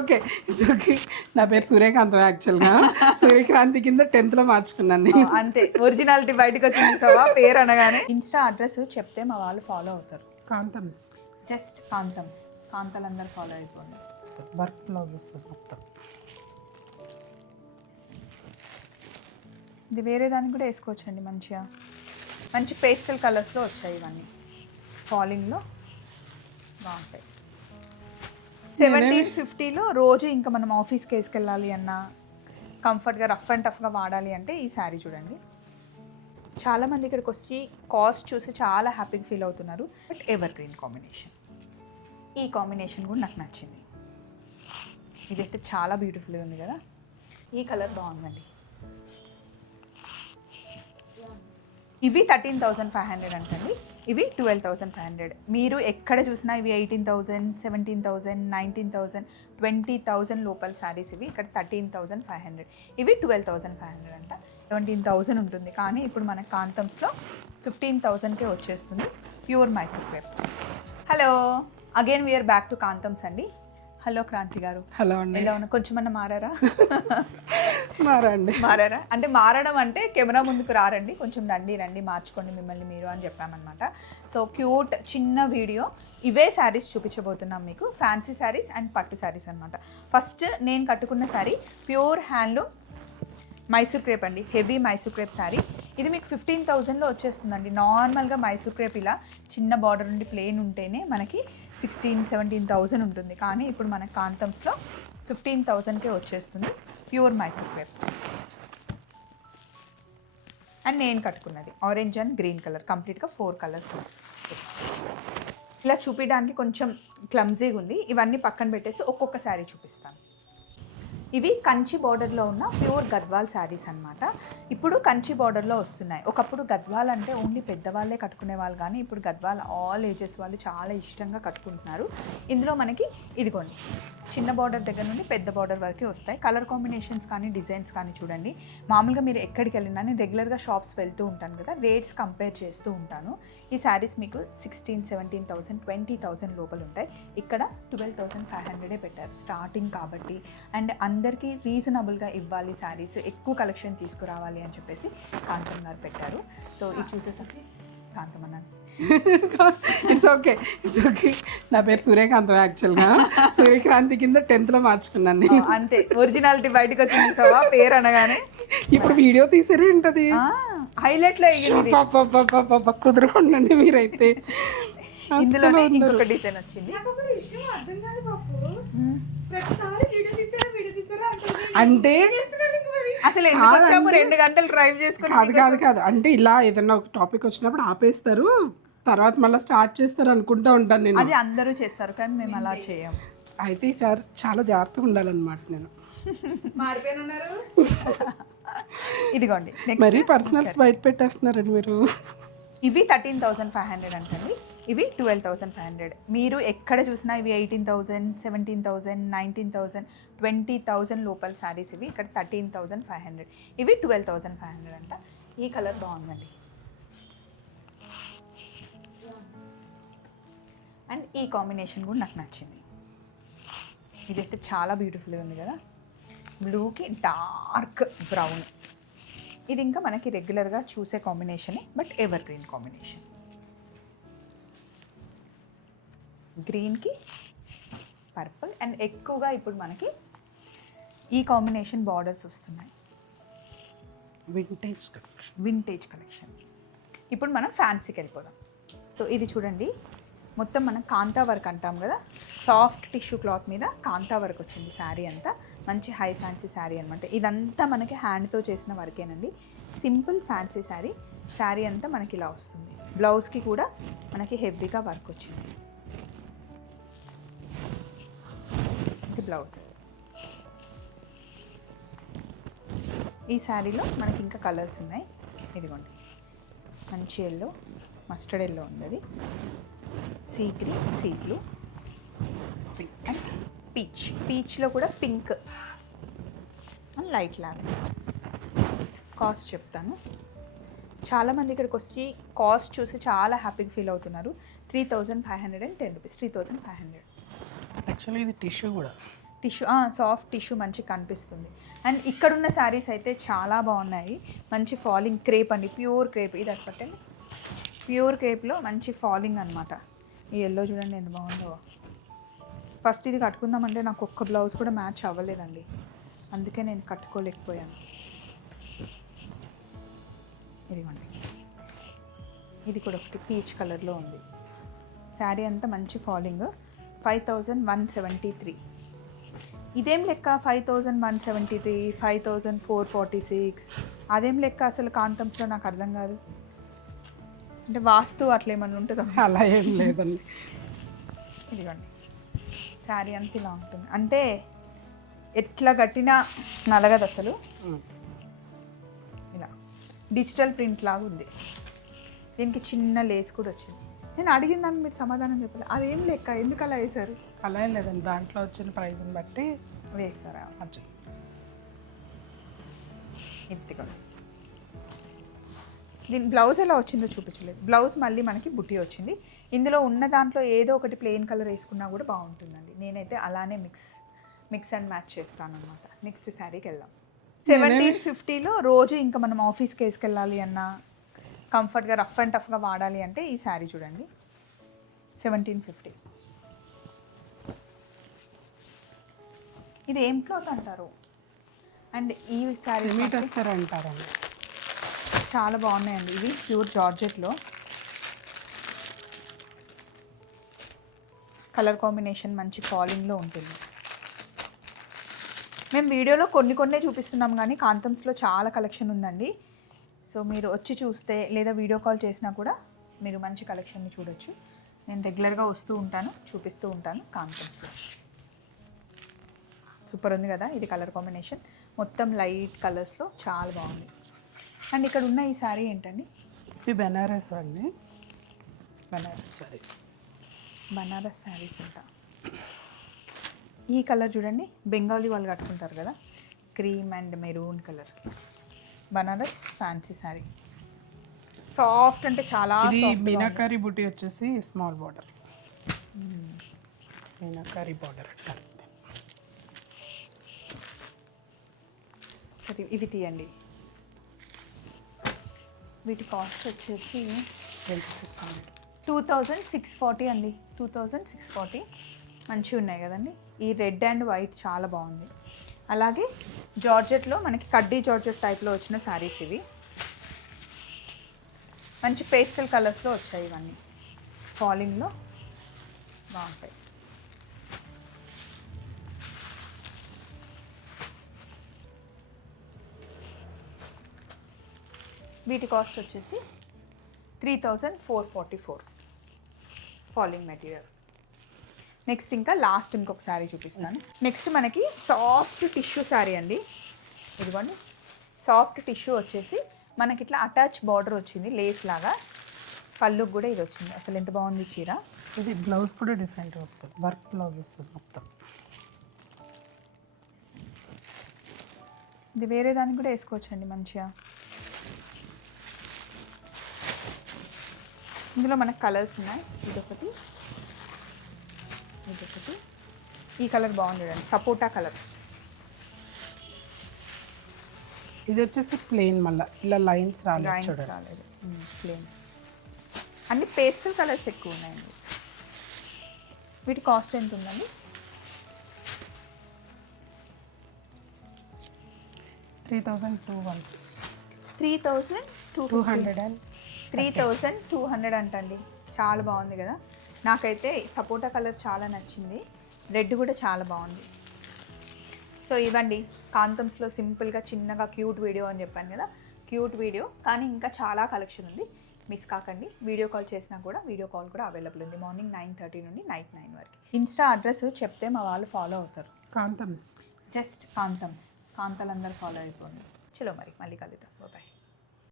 Okay it's okay. నా పేరు సూర్యకాంతం యాక్చువల్గా. సూర్యక్రాంతి కింద 10th మార్చుకున్నాను నేను. అంతే, ఒరిజినాలిటీ బయటకు వచ్చింది సవా పేరు అనగానే. ఇన్స్టా అడ్రస్ చెప్తే మా వాళ్ళు ఫాలో అవుతారు. కాంతమ్స్ జస్ట్ కాంతమ్స్, కాంతలందరూ ఫాలో అయిపోండి. వర్క్ బ్లౌజ్ వస్తుంది మొత్తం. ఇది వేరే దానికి కూడా వేసుకోవచ్చండి మంచిగా. మంచి పేస్టల్ కలర్స్లో వచ్చాయి ఇవన్నీ, ఫాలింగ్లో బాగుంటాయి. 1750లో రోజు ఇంకా మనం ఆఫీస్కి వేసుకెళ్ళాలి అన్నా, కంఫర్ట్గా రఫ్ అండ్ టఫ్గా వాడాలి అంటే ఈ శారీ చూడండి. చాలామంది ఇక్కడికి వచ్చి కాస్ట్ చూసి చాలా హ్యాపీగా ఫీల్ అవుతున్నారు. బట్ ఎవర్ గ్రీన్ కాంబినేషన్, ఈ కాంబినేషన్ కూడా నాకు నచ్చింది. ఇదైతే చాలా బ్యూటిఫుల్గా ఉంది కదా, ఈ కలర్ బాగుందండి. ఇవి 13,500 అంటండి, ఇవి 12,500. మీరు ఎక్కడ చూసినా ఇవి 18,000, 17,000, 19,000, 20,000 లోపల శారీస్ ఇవి. ఇక్కడ 13,500, ఇవి 12,500 అంట. 17,000 ఉంటుంది, కానీ ఇప్పుడు మన కాంతమ్స్లో 15,000కే వచ్చేస్తుంది. Pure Mysore crepe. Hello, again we're back to Kanthams అండి. హలో క్రాంతి గారు. హలో అండి. ఎలా ఉన్నా, కొంచెమన్నా మారారా? మారారా అంటే మారడం అంటే కెమెరా ముందుకు రారండి, కొంచెం రండి మార్చుకోండి మిమ్మల్ని మీరు అని చెప్పామన్నమాట. సో క్యూట్ చిన్న వీడియో. ఇవే శారీస్ చూపించబోతున్నాం మీకు, ఫ్యాన్సీ శారీస్ అండ్ పట్టు శారీస్ అనమాట. ఫస్ట్ నేను కట్టుకున్న sari pure handloom Mysore crepe అండి, హెవీ మైసూర్ క్రేప్ శారీ. ఇది మీకు 15,000లో వచ్చేస్తుందండి. నార్మల్గా మైసూర్ క్రేప్ ఇలా చిన్న బార్డర్ నుండి ప్లెయిన్ ఉంటేనే మనకి 16,000-17,000 ఉంటుంది, కానీ ఇప్పుడు మన కాంతమ్స్లో 15,000కే వచ్చేస్తుంది ప్యూర్ మైసూర్ క్రేప్. అండ్ నేను కట్టుకున్నది ఆరెంజ్ అండ్ గ్రీన్ కలర్, కంప్లీట్గా 4 కలర్స్. ఇలా చూపించడానికి కొంచెం క్లమ్జీగా ఉంది. ఇవన్నీ పక్కన పెట్టేసి ఒక్కొక్క శారీ చూపిస్తాను. ఇవి కంచి బార్డర్లో ఉన్న ప్యూర్ గద్వాల్ శారీస్ అనమాట. ఇప్పుడు కంచి బార్డర్లో వస్తున్నాయి. ఒకప్పుడు గద్వాల్ అంటే ఓన్లీ పెద్దవాళ్ళే కట్టుకునే వాళ్ళు, కానీ ఇప్పుడు గద్వాల్ ఆల్ ఏజెస్ వాళ్ళు చాలా ఇష్టంగా కట్టుకుంటున్నారు. ఇందులో మనకి ఇదిగోండి చిన్న బార్డర్ దగ్గర నుండి పెద్ద బార్డర్ వరకు వస్తాయి. కలర్ కాంబినేషన్స్ కానీ డిజైన్స్ కానీ చూడండి. మామూలుగా మీరు ఎక్కడికి వెళ్ళినా, నేను రెగ్యులర్గా షాప్స్ వెళ్తూ ఉంటాను కదా, రేట్స్ కంపేర్ చేస్తూ ఉంటాను. ఈ శారీస్ మీకు 16,000, 17,000, 20,000 లోపల ఉంటాయి. ఇక్కడ 12,500 పెట్టారు స్టార్టింగ్ కాబట్టి. అండ్ అందరికీ రీజనబుల్గా ఇవ్వాలి శారీస్, ఎక్కువ కలెక్షన్ తీసుకురావాలి అని చెప్పేసి కాంతం గారు పెట్టారు. సో ఇది చూసేసరికి కాంతం అన్నాను. It's okay it's okay. నా పేరు సూర్యకాంతం యాక్చువల్గా. సూర్యక్రాంతి కింద 10th మార్చుకున్నాను నేను. అంతే, ఒరిజినాలిటీ బయటకు వచ్చింది సవా పేరు అనగానే. ఇప్పుడు వీడియో తీసారే ఉంటుంది హైలైట్లో కుదరకుండండి మీరైతే. ఇందులో ఇంకొక డిజైన్ వచ్చింది. అంటే అసలు ఎందుకు వచ్చాము, 2 గంటలు డ్రైవ్ చేసుకుని? కాదు అంటే ఇలా ఏదన్నా ఒక టాపిక్ వచ్చినప్పుడు ఆపేస్తారు, తర్వాత మళ్ళీ స్టార్ట్ చేస్తారు అనుకుంటా ఉంటాను నేను. అది అందరూ చేస్తారు, కానీ మేము అలా చేయము. అయితే చాలా జాగ్రత్తగా ఉండాలన్నమాట నేను. ఇదిగోండి మరి పర్సనల్స్ బయట పెట్టేస్తున్నారండి మీరు. ఇవి 13,500 అంటండి, ఇవి 12,500. మీరు ఎక్కడ చూసినా ఇవి 18,000, 17,000, 19,000, 20,000 లోపల శారీస్ ఇవి. ఇక్కడ 13,500, ఇవి 12,500 అంట. ఈ కలర్ బాగుందండి. అండ్ ఈ కాంబినేషన్ కూడా నాకు నచ్చింది. ఇదైతే చాలా బ్యూటిఫుల్గా ఉంది కదా, బ్లూకి డార్క్ బ్రౌన్. ఇది ఇంకా మనకి రెగ్యులర్గా చూసే కాంబినేషనే, బట్ ఎవర్ గ్రీన్ కాంబినేషన్. గ్రీన్కి పర్పుల్. అండ్ ఎక్కువగా ఇప్పుడు మనకి ఈ కాంబినేషన్ బార్డర్స్ వస్తున్నాయి, వింటేజ్ కలెక్షన్. ఇప్పుడు మనం ఫ్యాన్సీకి వెళ్ళిపోదాం. సో ఇది చూడండి, మొత్తం మనం కాంతా వర్క్ అంటాం కదా, సాఫ్ట్ టిష్యూ క్లాత్ మీద కాంతా వర్క్ వచ్చింది శారీ అంతా. మంచి హై ఫ్యాన్సీ శారీ అనమాట. ఇదంతా మనకి హ్యాండ్తో చేసిన వర్కేనండి. Simple fancy sari. శారీ అంతా మనకి ఇలా వస్తుంది. బ్లౌజ్కి కూడా మనకి హెవీగా వర్క్ వచ్చింది. ఇది బ్లౌజ్. ఈ శారీలో మనకి ఇంకా కలర్స్ ఉన్నాయి. ఇదిగోండి మంచి ఎల్లో, మస్టర్డ్ ఎల్లో ఉంది, అది sea green, sea blue and peach. పీచ్లో కూడా pink and light lavender. Cost చెప్తాను. చాలామంది ఇక్కడికి వచ్చి కాస్ట్ చూసి చాలా హ్యాపీగా ఫీల్ అవుతున్నారు. 3,510 రూపీస్, 3,500. యాక్చువల్లీ ఇది టిష్యూ కూడా టిష్యూ సాఫ్ట్ టిష్యూ మంచి కనిపిస్తుంది. అండ్ ఇక్కడున్న శారీస్ అయితే చాలా బాగున్నాయి. మంచి ఫాలింగ్ క్రేప్ అండి, ప్యూర్ క్రేప్. ఇది అటు పట్టండి, ప్యూర్ క్రేప్లో మంచి ఫాలింగ్ అనమాట. ఈ ఎల్లో చూడండి ఎంత బాగుందో. ఫస్ట్ ఇది కట్టుకుందామంటే నాకు ఒక్క బ్లౌజ్ కూడా మ్యాచ్ అవ్వలేదండి, అందుకే నేను కట్టుకోలేకపోయాను. ఇదిగోండి, ఇది కూడా ఒకటి పీచ్ కలర్లో ఉంది. శారీ అంతా మంచి ఫాలింగ్. 5173. ఇదేం లెక్క 5173, 5446? అదేం లెక్క అసలు కాంతమ్స్లో నాకు అర్థం కాదు. అంటే వాస్తు అట్లా ఏమన్నా ఉంటుందా? అలా ఏం లేదండి. ఇదిగోండి, శారీ అంతా ఇలా ఉంటుంది. అంటే ఎట్లా కట్టినా నలగదు అసలు. ఇలా డిజిటల్ ప్రింట్ లాగా ఉంది. దీనికి చిన్న లేస్ కూడా వచ్చింది. నేను అడిగిన దానికి మీరు సమాధానం చెప్పలేదు. అదేం లెక్క, ఎందుకు అలా వేశారు? అలా ఏం లేదండి, దాంట్లో వచ్చిన ప్రైజ్ని బట్టి వేస్తారా? అర్జున్ ఇదిగోండి, దీని బ్లౌజ్ ఎలా వచ్చిందో చూపించలేదు. బ్లౌజ్ మళ్ళీ మనకి బుట్టి వచ్చింది. ఇందులో ఉన్న దాంట్లో ఏదో ఒకటి ప్లెయిన్ కలర్ వేసుకున్నా కూడా బాగుంటుందండి. నేనైతే అలానే మిక్స్ అండ్ మ్యాచ్ చేస్తాను అనమాట. నెక్స్ట్ శారీకి వెళ్దాం. 1750లో రోజు ఇంకా మనం ఆఫీస్కి వేసుకెళ్ళాలి అన్నా, కంఫర్ట్గా రఫ్ అండ్ టఫ్గా వాడాలి అంటే ఈ శారీ చూడండి. 1750. ఇది ఏం క్లాత్ అంటారు? అండ్ ఈ శారీ అంటారండి. చాలా బాగున్నాయండి. ఇవి ప్యూర్ జార్జెట్లో కలర్ కాంబినేషన్ మంచి ఫాలింగ్లో ఉంటుంది. మేము వీడియోలో కొన్ని చూపిస్తున్నాం, కానీ కాంతమ్స్లో చాలా కలెక్షన్ ఉందండి. సో మీరు వచ్చి చూస్తే లేదా వీడియో కాల్ చేసినా కూడా మీరు మంచి కలెక్షన్ని చూడొచ్చు. నేను రెగ్యులర్గా వస్తూ ఉంటాను, చూపిస్తూ ఉంటాను కాంతమ్స్లో. సూపర్ ఉంది కదా ఇది కలర్ కాంబినేషన్. మొత్తం లైట్ కలర్స్లో చాలా బాగుంది. అండ్ ఇక్కడ ఉన్న ఈ శారీ ఏంటండి? ఇవి బెనారస్ అండి. బెనారస్ శారీస్. బనారస్ శారీస్ అంట. ఈ కలర్ చూడండి, బెంగాలీ వాళ్ళు కట్టుకుంటారు కదా, cream and maroon colour. Banaras fancy sari, soft అంటే చాలా. ఇది మీనాకారి బుటీ వచ్చేసి స్మాల్ బార్డర్. మీనాకారి బార్డర్ అంటారు. సరే ఇవి తీయండి. వీటి కాస్ట్ వచ్చేసి 2640 అండి. 2640. మంచిగా ఉన్నాయి కదండి. ఈ రెడ్ అండ్ వైట్ చాలా బాగుంది. అలాగే జార్జెట్లో మనకి కడ్డీ జార్జెట్ టైప్లో వచ్చిన శారీస్ ఇవి. మంచి పేస్టల్ కలర్స్లో వచ్చాయి ఇవన్నీ. ఫాలింగ్లో బాగుంటాయి. వీటి కాస్ట్ వచ్చేసి 3444 ఫాలింగ్ మెటీరియల్. నెక్స్ట్ ఇంకా లాస్ట్ ఇంకొక శారీ చూపిస్తాను. నెక్స్ట్ మనకి సాఫ్ట్ టిష్యూ శారీ అండి. ఇదిగోండి, సాఫ్ట్ టిష్యూ వచ్చేసి మనకి ఇట్లా అటాచ్ బార్డర్ వచ్చింది లేస్ లాగా. పళ్ళుకి కూడా ఇది వచ్చింది. అసలు ఎంత బాగుంది చీర. ఇది బ్లౌజ్ కూడా డిఫరెంట్ వస్తుంది, వర్క్ బ్లౌజ్ వస్తుంది మొత్తం. ఇది వేరే దానికి కూడా వేసుకోవచ్చండి మంచిగా. ఇందులో మనకు కలర్స్ ఉన్నాయి. ఇదొకటి, ఇదొకటి. ఈ కలర్ బాగుంది చూడండి, సపోటా కలర్. ఇది వచ్చేసి ప్లెయిన్, మళ్ళీ ఇలా లైన్స్ రాలేదు. ప్లెయిన్. అన్ని పేస్టల్ కలర్స్ ఎక్కువ ఉన్నాయండి. వీటి కాస్ట్ ఎంత ఉందండి? 3200 అంటండి. చాలా బాగుంది కదా. నాకైతే సపోటా కలర్ చాలా నచ్చింది. రెడ్ కూడా చాలా బాగుంది. సో ఇవ్వండి కాంతమ్స్లో సింపుల్గా చిన్నగా క్యూట్ వీడియో అని చెప్పాను కదా, క్యూట్ వీడియో. కానీ ఇంకా చాలా కలెక్షన్ ఉంది, మిస్ కాకండి. వీడియో కాల్ చేసినా కూడా వీడియో కాల్ కూడా అవైలబుల్ ఉంది. మార్నింగ్ 9:30 నుండి నైట్ 9 వరకు. ఇన్స్టా అడ్రస్ చెప్తే మా వాళ్ళు ఫాలో అవుతారు. కాంతమ్స్, జస్ట్ కాంతమ్స్. కాంతలందరూ ఫాలో అయిపోండి. చలో మరి మళ్ళీ కలుద్దాం. బాయ్.